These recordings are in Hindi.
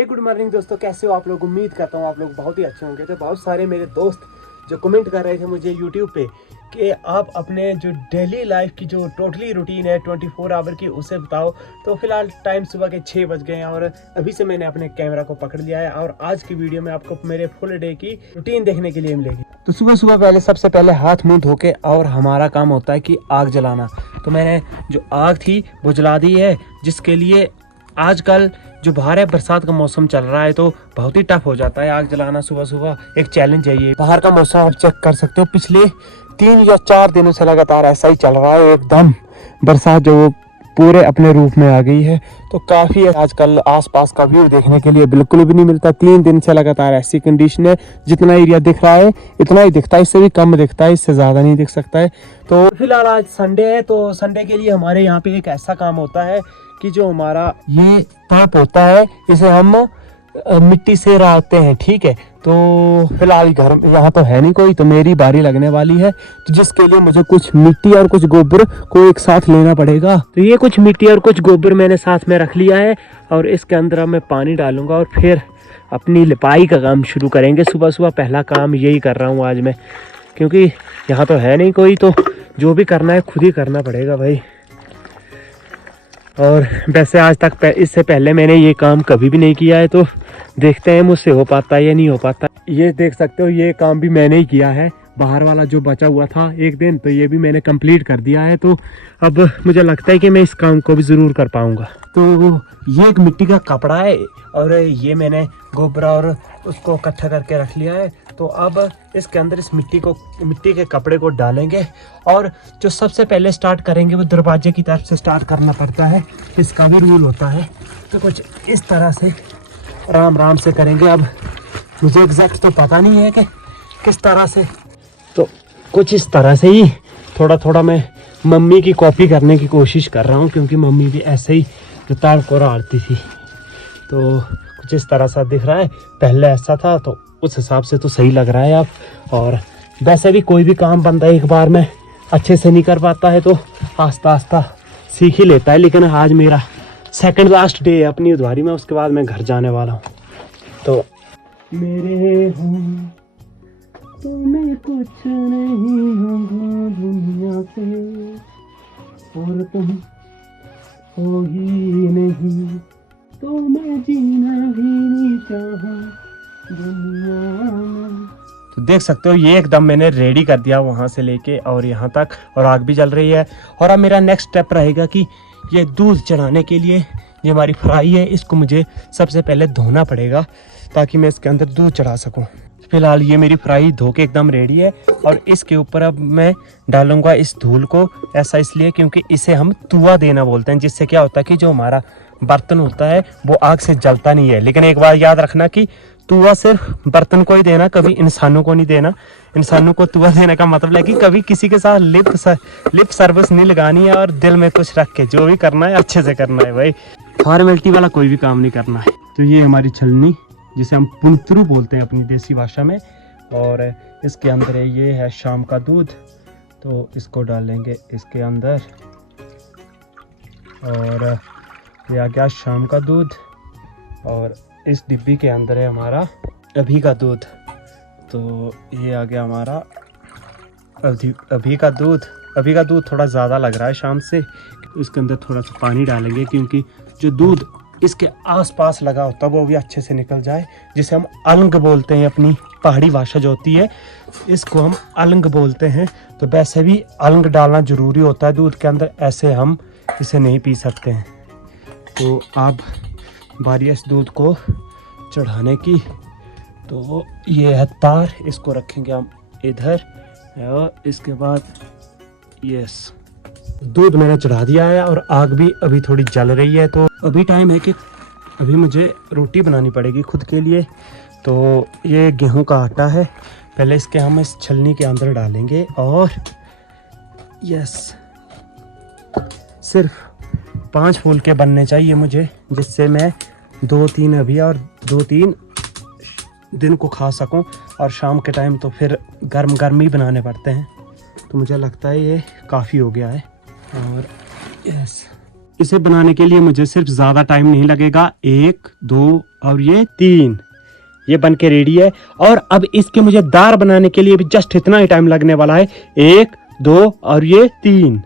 हे गुड मॉर्निंग दोस्तों, कैसे हो आप लोग। उम्मीद करता हूँ आप लोग बहुत ही अच्छे होंगे। तो बहुत सारे मेरे दोस्त जो कमेंट कर रहे थे मुझे यूट्यूब पे कि आप अपने जो डेली लाइफ की जो टोटली रूटीन है 24 आवर की उसे बताओ। तो फिलहाल टाइम सुबह के 6 बज गए हैं और अभी से मैंने अपने कैमरा को पकड़ लिया है और आज की वीडियो में आपको मेरे फुल डे की रूटीन देखने के लिए मिलेगी। तो सुबह सुबह पहले सबसे पहले हाथ मुंह धो के और हमारा काम होता है कि आग जलाना। तो मैंने जो आग थी वो जला दी है, जिसके लिए आजकल जो बाहर है बरसात का मौसम चल रहा है तो बहुत ही टफ हो जाता है आग जलाना सुबह सुबह। एक चैलेंज है ये। बाहर का मौसम आप चेक कर सकते हो, पिछले 3 या 4 दिनों से लगातार ऐसा ही चल रहा है। एकदम बरसात जो पूरे अपने रूप में आ गई है। तो काफ़ी आजकल आसपास का व्यू देखने के लिए बिल्कुल भी नहीं मिलता। 3 दिन से लगातार ऐसी कंडीशन है, जितना एरिया दिख रहा है इतना ही दिखता है, इससे भी कम दिखता है, इससे ज़्यादा नहीं दिख सकता है। तो फिलहाल आज संडे है, तो संडे के लिए हमारे यहाँ पे एक ऐसा काम होता है कि जो हमारा ये ताप होता है इसे हम मिट्टी से राखते हैं, ठीक है। तो फिलहाल घर यहाँ तो है नहीं कोई, तो मेरी बारी लगने वाली है, तो जिसके लिए मुझे कुछ मिट्टी और कुछ गोबर को एक साथ लेना पड़ेगा। तो ये कुछ मिट्टी और कुछ गोबर मैंने साथ में रख लिया है और इसके अंदर मैं पानी डालूंगा और फिर अपनी लिपाई का काम शुरू करेंगे। सुबह सुबह पहला काम यही कर रहा हूँ आज मैं, क्योंकि यहाँ तो है नहीं कोई, तो जो भी करना है खुद ही करना पड़ेगा भाई। और वैसे आज तक इससे पहले मैंने ये काम कभी भी नहीं किया है, तो देखते हैं मुझसे हो पाता है या नहीं हो पाता। ये देख सकते हो ये काम भी मैंने ही किया है। बाहर वाला जो बचा हुआ था एक दिन, तो ये भी मैंने कंप्लीट कर दिया है। तो अब मुझे लगता है कि मैं इस काम को भी ज़रूर कर पाऊँगा। तो ये एक मिट्टी का कपड़ा है और ये मैंने गोबर और उसको इकट्ठा करके रख लिया है। तो अब इसके अंदर इस मिट्टी के कपड़े को डालेंगे और जो सबसे पहले स्टार्ट करेंगे वो दरवाजे की तरफ से स्टार्ट करना पड़ता है, इसका भी रूल होता है। तो कुछ इस तरह से आराम आराम से करेंगे। अब मुझे एग्जैक्ट तो पता नहीं है कि किस तरह से, तो कुछ इस तरह से ही थोड़ा थोड़ा मैं मम्मी की कॉपी करने की कोशिश कर रहा हूँ, क्योंकि मम्मी भी ऐसे ही जो ताड़ को राड़ती थी। तो कुछ इस तरह सा दिख रहा है, पहले ऐसा था तो उस हिसाब से तो सही लग रहा है अब। और वैसे भी कोई भी काम बंदा एक बार में अच्छे से नहीं कर पाता है, तो आस्ता आस्ता सीख ही लेता है। लेकिन आज मेरा सेकंड लास्ट डे है अपनी उधवारी में, उसके बाद मैं घर जाने वाला हूँ। तो मेरे हूँ तो मैं कुछ नहीं हूँ दुनिया से, और तुम हो ही नहीं तो मैं जीना भी नहीं चाहा दुनिया में। तो देख सकते हो ये एकदम मैंने रेडी कर दिया वहाँ से लेके और यहाँ तक, और आग भी जल रही है। और अब मेरा नेक्स्ट स्टेप रहेगा कि ये दूध चढ़ाने के लिए ये हमारी फ्राई है, इसको मुझे सबसे पहले धोना पड़ेगा ताकि मैं इसके अंदर दूध चढ़ा सकूँ। फिलहाल ये मेरी फ्राई धो के एकदम रेडी है और इसके ऊपर अब मैं डालूंगा इस धूल को। ऐसा इसलिए क्योंकि इसे हम तुआ देना बोलते हैं, जिससे क्या होता है कि जो हमारा बर्तन होता है वो आग से जलता नहीं है। लेकिन एक बार याद रखना कि तुआ सिर्फ बर्तन को ही देना, कभी इंसानों को नहीं देना। इंसानों को तुआ देने का मतलब है कि कभी किसी के साथ लिप सर्विस नहीं लगानी है और दिल में कुछ रख के जो भी करना है अच्छे से करना है भाई, फॉर्मेलिटी वाला कोई भी काम नहीं करना है। तो ये हमारी छलनी जिसे हम पुंतरू बोलते हैं अपनी देसी भाषा में, और इसके अंदर ये है शाम का दूध। तो इसको डालेंगे इसके अंदर और ये आ गया शाम का दूध, और इस डिब्बी के अंदर है हमारा अभी का दूध। तो ये आ गया हमारा अभी का दूध। अभी का दूध थोड़ा ज़्यादा लग रहा है शाम से। इसके अंदर थोड़ा सा पानी डालेंगे क्योंकि जो दूध इसके आसपास लगा होता है वो भी अच्छे से निकल जाए, जिसे हम अलंग बोलते हैं। अपनी पहाड़ी भाषा जो होती है इसको हम अलंग बोलते हैं। तो वैसे भी अलंग डालना ज़रूरी होता है दूध के अंदर, ऐसे हम इसे नहीं पी सकते हैं। तो अब बारी है इस दूध को चढ़ाने की। तो ये है तार, इसको रखेंगे हम इधर और इसके बाद यस दूध मैंने चढ़ा दिया है और आग भी अभी थोड़ी जल रही है। तो अभी टाइम है कि अभी मुझे रोटी बनानी पड़ेगी खुद के लिए। तो ये गेहूं का आटा है, पहले इसके हम इस छलनी के अंदर डालेंगे और यस सिर्फ 5 फुलके बनने चाहिए मुझे, जिससे मैं 2-3 अभी और 2-3 दिन को खा सकूं। और शाम के टाइम तो फिर गर्म गर्म ही बनाने पड़ते हैं। तो मुझे लगता है ये काफ़ी हो गया है। और यस इसे बनाने के लिए मुझे सिर्फ ज़्यादा टाइम नहीं लगेगा। 1 2 और ये 3, ये बन के रेडी है। और अब इसके मुझे दार बनाने के लिए भी जस्ट इतना ही टाइम लगने वाला है। 1 2 और ये 3,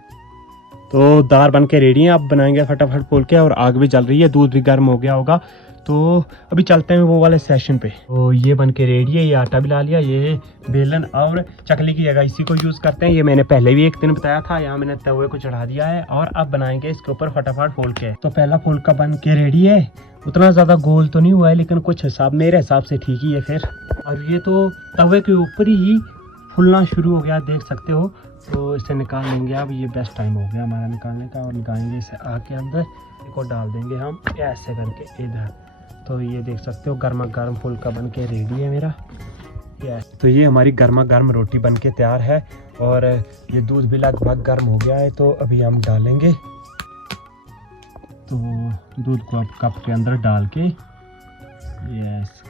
तो दार बन के रेडी है। अब बनाएंगे फटाफट खोल के। और आग भी जल रही है, दूध भी गर्म हो गया होगा, तो अभी चलते हैं वो वाले सेशन पे। तो ये बन के रेडी है, ये आटा भी ला लिया। ये बेलन और चकली की जगह इसी को यूज़ करते हैं, ये मैंने पहले भी एक दिन बताया था। यहाँ मैंने तवे को चढ़ा दिया है और अब बनाएंगे इसके ऊपर फटाफट फूल के। तो पहला फूल का बन के रेडी है। उतना ज़्यादा गोल तो नहीं हुआ है, लेकिन कुछ हिसाब मेरे हिसाब से ठीक ही है फिर। और ये तो तवे के ऊपर ही फूलना शुरू हो गया, देख सकते हो। तो इसे निकाल लेंगे अब, ये बेस्ट टाइम हो गया हमारा निकालने का। और निकालेंगे इसे आग के अंदर, इसको डाल देंगे हम ऐसे करके इधर। तो ये देख सकते हो गर्मा गर्म फुल्का बन के रेडी है मेरा। तो ये हमारी गर्मा गर्म रोटी बन के तैयार है। और ये दूध भी लगभग गर्म हो गया है, तो अभी हम डालेंगे। तो दूध को अब कप के अंदर डाल के, यस,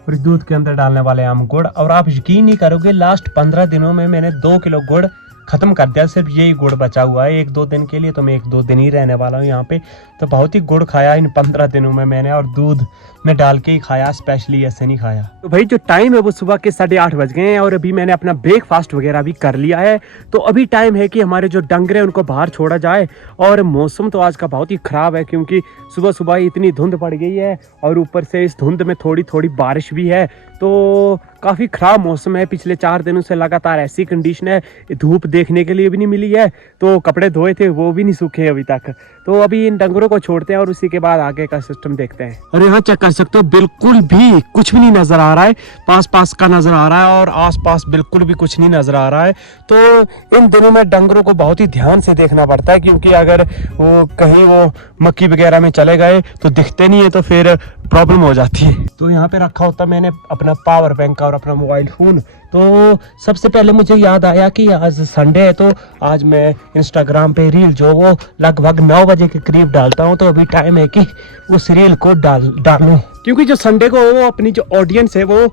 और दूध के अंदर डालने वाले हम गुड़। और आप यकीन नहीं करोगे, लास्ट 15 दिनों में मैंने 2 किलो गुड़ खत्म कर दिया। सिर्फ यही गुड़ बचा हुआ है 1-2 दिन के लिए, तो मैं 1-2 दिन ही रहने वाला हूँ यहाँ पे। तो बहुत ही गुड़ खाया इन 15 दिनों में मैंने, और दूध में डाल के ही खाया, स्पेशली ऐसे नहीं खाया। तो भाई जो टाइम है वो सुबह के 8:30 बज गए हैं, और अभी मैंने अपना ब्रेकफास्ट वगैरह भी कर लिया है। तो अभी टाइम है कि हमारे जो डंगर हैं उनको बाहर छोड़ा जाए। और मौसम तो आज का बहुत ही ख़राब है, क्योंकि सुबह सुबह इतनी धुंध पड़ गई है, और ऊपर से इस धुंध में थोड़ी थोड़ी बारिश भी है। तो काफ़ी ख़राब मौसम है, पिछले 4 दिनों से लगातार ऐसी कंडीशन है। धूप देखने के लिए भी नहीं मिली है, तो कपड़े धोए थे वो भी नहीं सूखे अभी तक। तो अभी इन डंगरों को छोड़ते हैं और उसी के बाद आगे का सिस्टम देखते हैं। और यहाँ चेक कर सकते हो, बिल्कुल भी कुछ भी नहीं नज़र आ रहा है। पास का नज़र आ रहा है, और आसपास बिल्कुल भी कुछ नहीं नज़र आ रहा है। तो इन दिनों में डंगरों को बहुत ही ध्यान से देखना पड़ता है, क्योंकि अगर वो कहीं वो मक्की वगैरह में चले गए तो दिखते नहीं है, तो फिर प्रॉब्लम हो जाती है। तो यहाँ पे रखा होता मैंने अपना पावर बैंक और अपना मोबाइल फ़ोन। तो सबसे पहले मुझे याद आया कि आज संडे है, तो आज मैं इंस्टाग्राम पे रील जो वो लगभग 9 बजे के करीब डालता हूँ। तो अभी टाइम है कि उस रील को डालूं, क्योंकि जो संडे को वो अपनी जो ऑडियंस है वो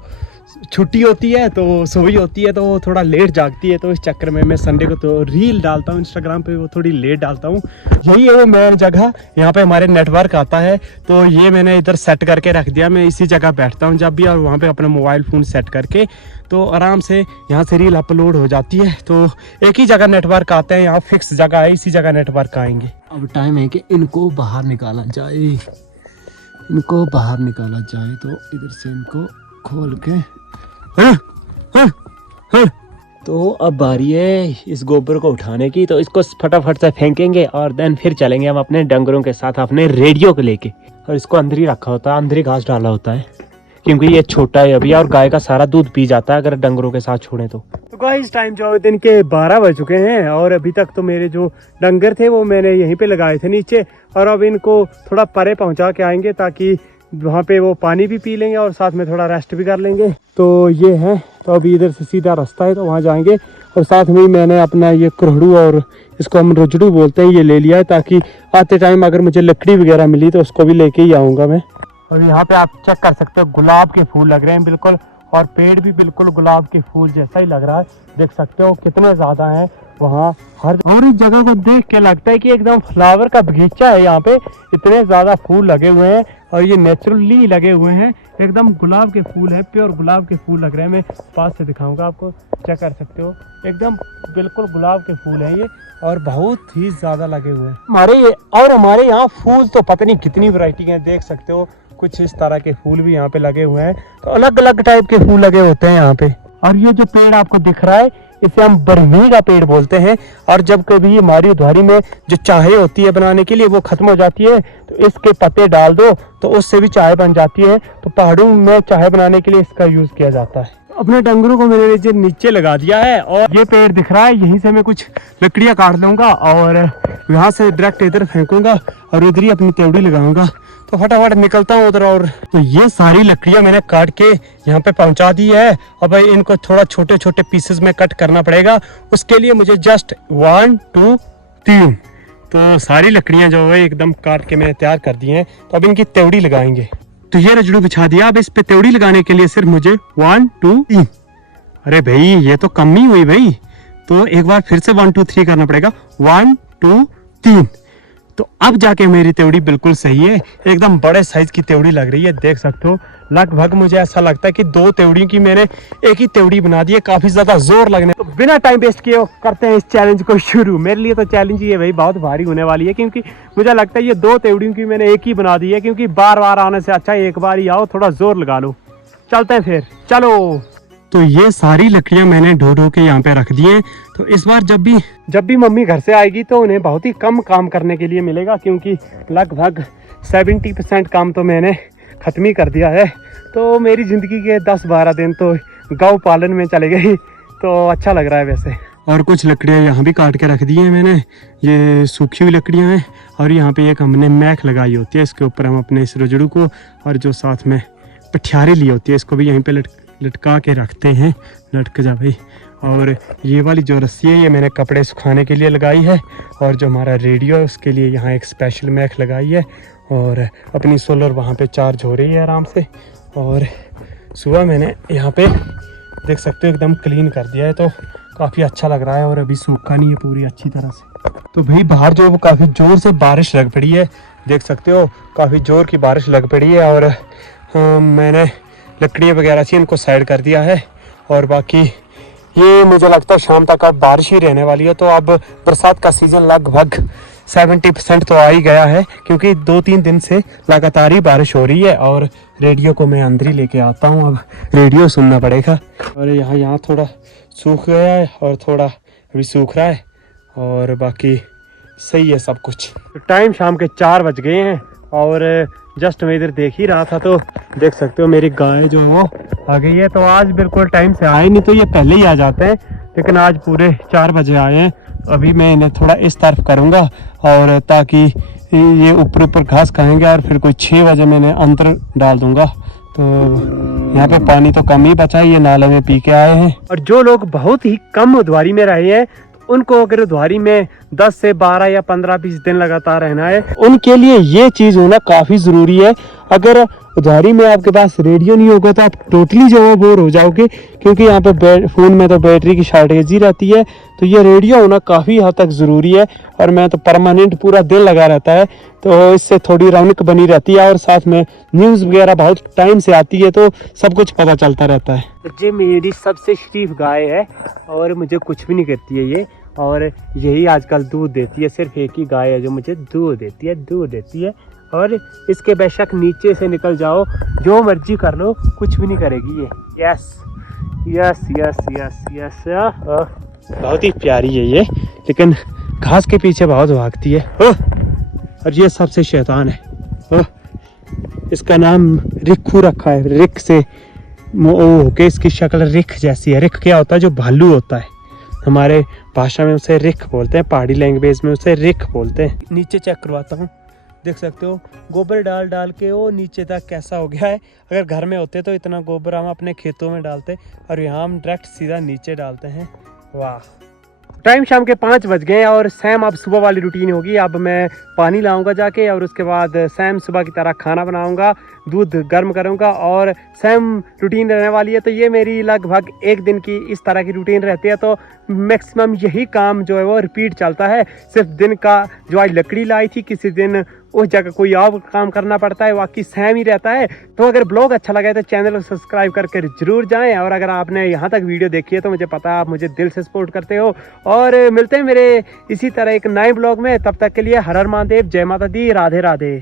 छुट्टी होती है, तो सोई होती है, तो वो थोड़ा लेट जागती है। तो इस चक्कर में मैं संडे को तो रील डालता हूँ इंस्टाग्राम पे, वो थोड़ी लेट डालता हूँ। यही है वो मेन जगह, यहाँ पे हमारे नेटवर्क आता है। तो ये मैंने इधर सेट करके रख दिया, मैं इसी जगह बैठता हूँ जब भी, और वहाँ पे अपना मोबाइल फ़ोन सेट करके तो आराम से यहाँ से रील अपलोड हो जाती है। तो एक ही जगह नेटवर्क आते हैं, यहाँ फिक्स जगह है, इसी जगह नेटवर्क आएंगे। अब टाइम है कि इनको बाहर निकाला जाए, इनको बाहर निकाला जाए। तो इधर से इनको खोल के, तो अब बारी है इस गोबर को उठाने की। तो इसको फटाफट से फेंकेंगे, और देन फिर चलेंगे हम अपने डंगरों के साथ अपने रेडियो को लेके। और इसको अंदर ही रखा होता है, अंदर ही घास डाला होता है, क्योंकि ये छोटा है अभी, और गाय का सारा दूध पी जाता है अगर डंगरों के साथ छोड़ें तो। गाइस टाइम जो दिन के 12 बज चुके हैं, और अभी तक तो मेरे जो डंगर थे वो मैंने यहीं पे लगाए थे नीचे। और अब इनको थोड़ा परे पहुंचा के आएंगे, ताकि वहाँ पे वो पानी भी पी लेंगे और साथ में थोड़ा रेस्ट भी कर लेंगे। तो ये है, तो अभी इधर से सीधा रास्ता है, तो वहाँ जाएंगे। और साथ में मैंने अपना ये कुरहड़ू, और इसको हम रुजड़ू बोलते हैं, ये ले लिया है, ताकि आते टाइम अगर मुझे लकड़ी वगैरह मिली तो उसको भी लेके ही आऊँगा मैं। और यहाँ पे आप चेक कर सकते हो, गुलाब के फूल लग रहे हैं बिल्कुल, और पेड़ भी बिल्कुल गुलाब के फूल जैसा ही लग रहा है। देख सकते हो कितने ज़्यादा हैं वहाँ हर। और इस जगह को देख के लगता है कि एकदम फ्लावर का बगीचा है यहाँ पे, इतने ज़्यादा फूल लगे हुए हैं, और ये नेचुरली लगे हुए हैं, एकदम गुलाब के फूल है, प्योर गुलाब के फूल लग रहे हैं। मैं पास से दिखाऊंगा आपको, चेक कर सकते हो, एकदम बिल्कुल गुलाब के फूल हैं ये, और बहुत ही ज़्यादा लगे हुए हैं हमारे यहाँ फूल तो पता नहीं कितनी वैरायटी हैं, देख सकते हो। कुछ इस तरह के फूल भी यहाँ पे लगे हुए हैं, तो अलग अलग टाइप के फूल लगे होते हैं यहाँ पे। और ये जो पेड़ आपको दिख रहा है, इसे हम बरमी का पेड़ बोलते हैं। और जब कभी हमारी उधारी में जो चाय होती है बनाने के लिए वो खत्म हो जाती है, तो इसके पत्ते डाल दो तो उससे भी चाय बन जाती है। तो पहाड़ों में चाय बनाने के लिए इसका यूज किया जाता है। अपने डंगरों को मैंने नीचे लगा दिया है, और ये पेड़ दिख रहा है, यहीं से मैं कुछ लकड़ियां काट लूंगा, और यहाँ से डायरेक्ट इधर फेंकूंगा, और इधर ही अपनी तेवड़ी लगाऊंगा। तो फटाफट निकलता हूँ उधर। और तो ये सारी लकड़ियां मैंने काट के यहाँ पे पहुँचा दी है। अब भाई इनको थोड़ा छोटे छोटे पीसेस में कट करना पड़ेगा, उसके लिए मुझे जस्ट 1 2 3 तो सारी लकड़ियां जो है एकदम काट के मैंने तैयार कर दी हैं। तो अब इनकी तेवड़ी लगाएंगे। तो ये रजड़ू बिछा दिया, अब इस पे तेवड़ी लगाने के लिए सिर्फ मुझे 1 2 3। अरे भाई ये तो कम ही हुई भाई, तो एक बार फिर से 1 2 3 करना पड़ेगा, 1 2 3। तो अब जाके मेरी त्योड़ी बिल्कुल सही है, एकदम बड़े साइज की त्योड़ी लग रही है। देख सकते हो लगभग मुझे ऐसा लगता है कि 2 त्योड़ियों की मैंने एक ही त्योड़ी बना दी है, काफी ज्यादा जोर लगने। तो बिना टाइम वेस्ट किए करते हैं इस चैलेंज को शुरू। मेरे लिए तो चैलेंज ये भाई बहुत भारी होने वाली है, क्योंकि मुझे लगता है ये 2 त्योड़ियों की मैंने एक ही बना दी है, क्योंकि बार बार आने से अच्छा एक बार ही आओ, थोड़ा जोर लगा लो। चलते हैं फिर, चलो। तो ये सारी लकड़ियां मैंने ढो ढो के यहाँ पे रख दी हैं। तो इस बार जब भी मम्मी घर से आएगी तो उन्हें बहुत ही कम काम करने के लिए मिलेगा, क्योंकि लगभग 70% काम तो मैंने ख़त्म ही कर दिया है। तो मेरी ज़िंदगी के 10-12 दिन तो गौ पालन में चले गए, तो अच्छा लग रहा है वैसे। और कुछ लकड़ियाँ यहाँ भी काट के रख दी हैं मैंने, ये सूखी हुई लकड़ियाँ हैं। और यहाँ पे एक हमने मैक लगाई होती है, इसके ऊपर हम अपने इस रजड़ू को और जो साथ में पठियारी ली होती है इसको भी यहीं पे लटका के रखते हैं। लटक जा भाई। और ये वाली जो रस्सी है ये मैंने कपड़े सुखाने के लिए लगाई है, और जो हमारा रेडियो है उसके लिए यहाँ एक स्पेशल मैक लगाई है। और अपनी सोलर वहाँ पे चार्ज हो रही है आराम से। और सुबह मैंने यहाँ पे देख सकते हो एकदम क्लीन कर दिया है, तो काफ़ी अच्छा लग रहा है। और अभी सूखा नहीं है पूरी अच्छी तरह से। तो भाई बाहर जो वो काफ़ी ज़ोर से बारिश लग पड़ी है, देख सकते हो काफ़ी ज़ोर की बारिश लग पड़ी है। और मैंने लकड़ियाँ वगैरह थी इनको साइड कर दिया है। और बाकी ये मुझे लगता है शाम तक अब बारिश ही रहने वाली है। तो अब बरसात का सीज़न लगभग 70% तो आ ही गया है, क्योंकि 2-3 दिन से लगातार ही बारिश हो रही है। और रेडियो को मैं अंदर ही लेके आता हूँ, अब रेडियो सुनना पड़ेगा। और यहाँ थोड़ा सूख गया है और थोड़ा अभी सूख रहा है, और बाकी सही है सब कुछ। टाइम शाम के 4 बज गए हैं, और जस्ट मैं इधर देख ही रहा था तो देख सकते हो मेरी गाय जो है वो आ गई है। तो आज बिल्कुल टाइम से आए, नहीं तो ये पहले ही आ जाते हैं, लेकिन आज पूरे 4 बजे आए हैं। अभी मैं इन्हें थोड़ा इस तरफ करूँगा, और ताकि ये ऊपर घास खाएंगे, और फिर कोई 6 बजे मैं इन्हें अंदर डाल दूँगा। तो यहाँ पे पानी तो कम ही बचा है, ये नाले में पी के आए हैं। और जो लोग बहुत ही कम उधवारी में रहे हैं, उनको अगर उधवारी में 10 से 12 या 15-20 दिन लगातार रहना है, उनके लिए ये चीज़ होना काफ़ी ज़रूरी है। अगर उधवारी में आपके पास रेडियो नहीं होगा तो आप टोटली जो है बोर हो जाओगे, क्योंकि यहाँ पे फ़ोन में तो बैटरी की शॉर्टेज ही रहती है। तो ये रेडियो होना काफ़ी हद तक ज़रूरी है, और मैं तो परमानेंट पूरा दिन लगा रहता है, तो इससे थोड़ी रौनक बनी रहती है। और साथ में न्यूज़ वगैरह बहुत टाइम से आती है, तो सब कुछ पता चलता रहता है। ये मेरी सबसे शरीफ गाय है, और मुझे कुछ भी नहीं करती है ये, और यही आजकल दूध देती है। सिर्फ एक ही गाय है जो मुझे दूध देती है। और इसके बेशक नीचे से निकल जाओ, जो मर्जी कर लो, कुछ भी नहीं करेगी ये। Yes yes yes yes yes. बहुत ही प्यारी है ये, लेकिन घास के पीछे बहुत भागती है। और ये सबसे शैतान है। इसका नाम रिक्खू रखा है, रिक से होके इसकी शक्ल रिख जैसी है। रिख क्या होता है? जो भालू होता है, हमारे भाषा में उसे रिख बोलते हैं, पहाड़ी लैंग्वेज में उसे रिख बोलते हैं। नीचे चेक करवाता हूँ, देख सकते हो गोबर डाल डाल के वो नीचे तक कैसा हो गया है। अगर घर में होते तो इतना गोबर हम अपने खेतों में डालते, और यहाँ हम डायरेक्ट सीधा नीचे डालते हैं। वाह। टाइम शाम के 5 बज गए, और सैम अब सुबह वाली रूटीन होगी। अब मैं पानी लाऊंगा जाके, और उसके बाद सैम सुबह की तरह खाना बनाऊंगा, दूध गर्म करूंगा, और सैम रूटीन रहने वाली है। तो ये मेरी लगभग एक दिन की इस तरह की रूटीन रहती है। तो मैक्सिमम यही काम जो है वो रिपीट चलता है। सिर्फ दिन का जो आज लकड़ी लाई थी, किसी दिन उस जगह कोई और काम करना पड़ता है, बाकी सेम ही रहता है। तो अगर ब्लॉग अच्छा लगा है तो चैनल को सब्सक्राइब करके जरूर जाएं। और अगर आपने यहाँ तक वीडियो देखी है तो मुझे पता है आप मुझे दिल से सपोर्ट करते हो। और मिलते हैं मेरे इसी तरह एक नए ब्लॉग में। तब तक के लिए हर हर महादेव, जय माता दी, राधे राधे।